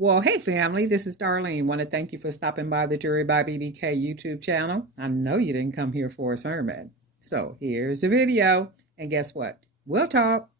Well, hey family, this is Darlene. Want to thank you for stopping by the Jury by BDK YouTube channel. I know you didn't come here for a sermon. So here's the video, and guess what? We'll talk.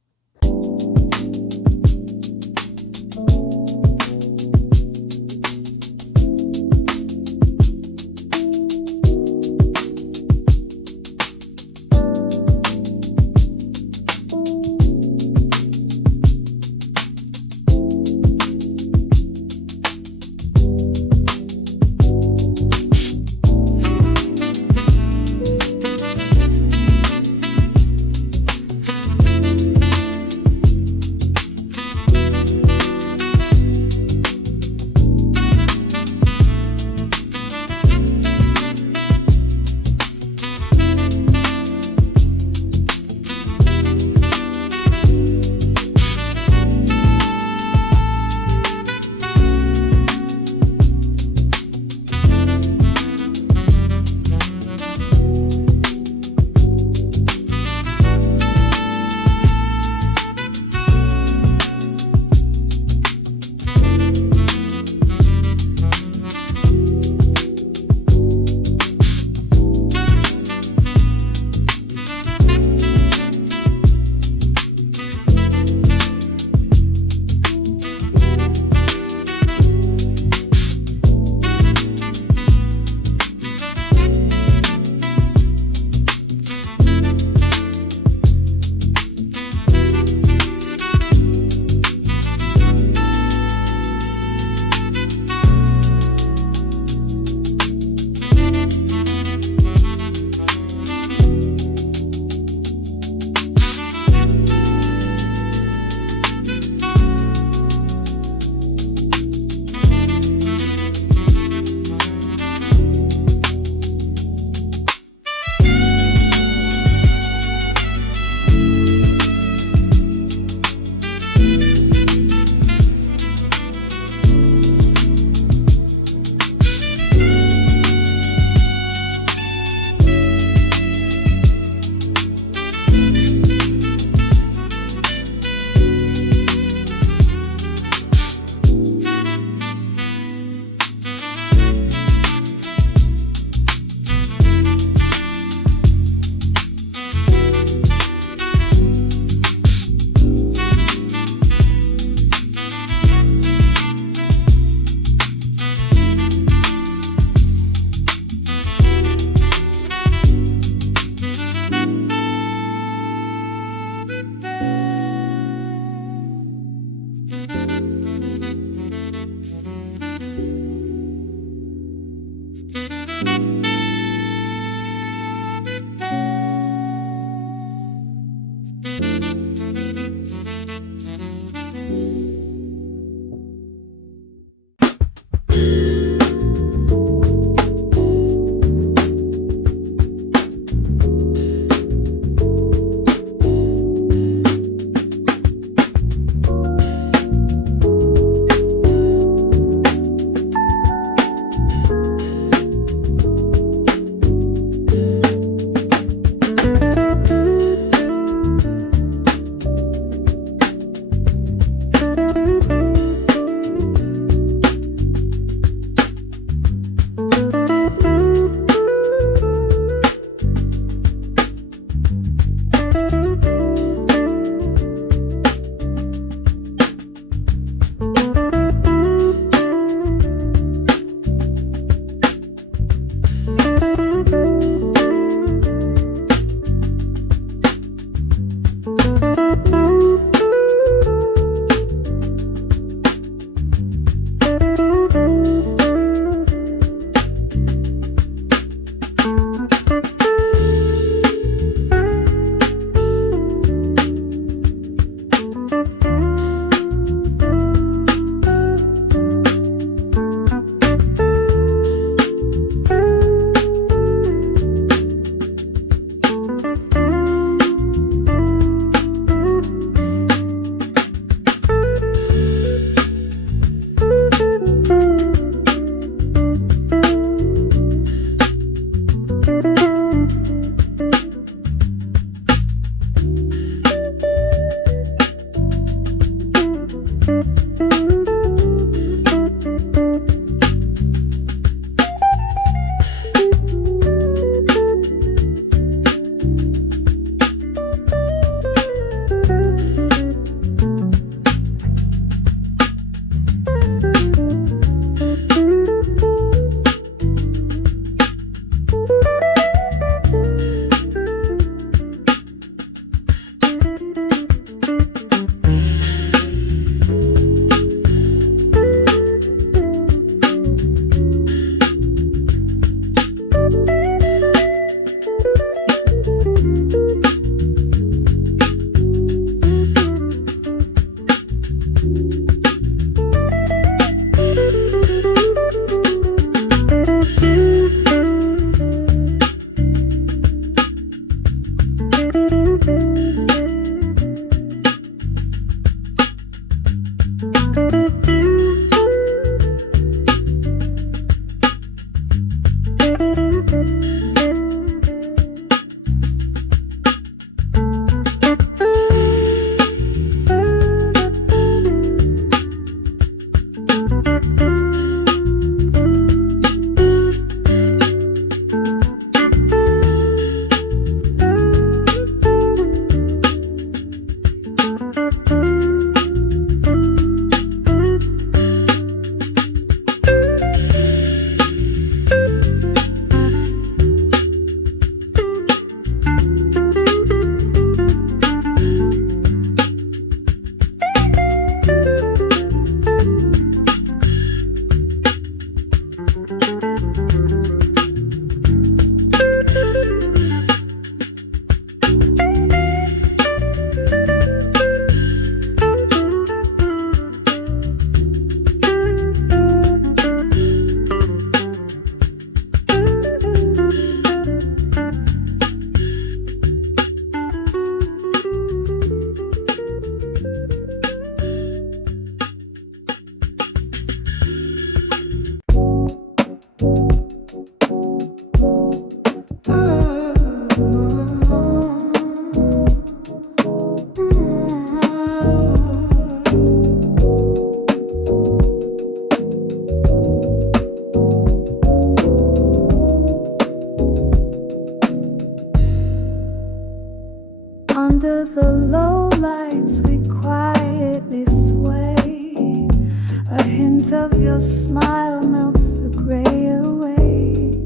hint of your smile melts the gray away.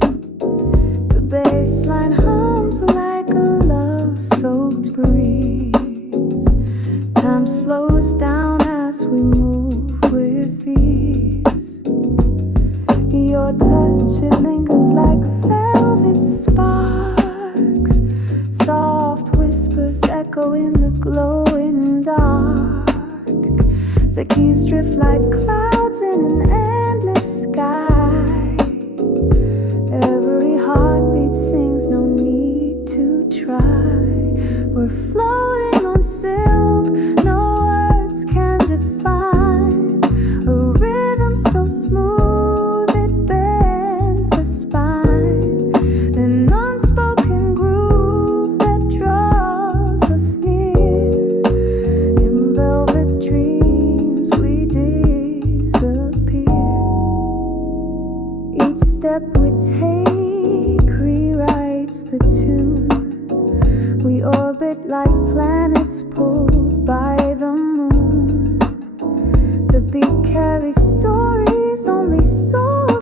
The bassline hums like a love-soaked breeze. Time slows down as we move with ease. Your touch, it lingers like velvet sparks. Soft whispers echo in the glowing dark. The keys drift like clouds in an endless sky. Every heartbeat sings, no need to try. We're floating on silk, no words can define. A rhythm so smooth it bends the spine. An unspoken groove that draws us near. In velvet dreams we disappear. Each step we take rewrites the tune. We orbit like planets pulled by the moon. The beat carries stories only so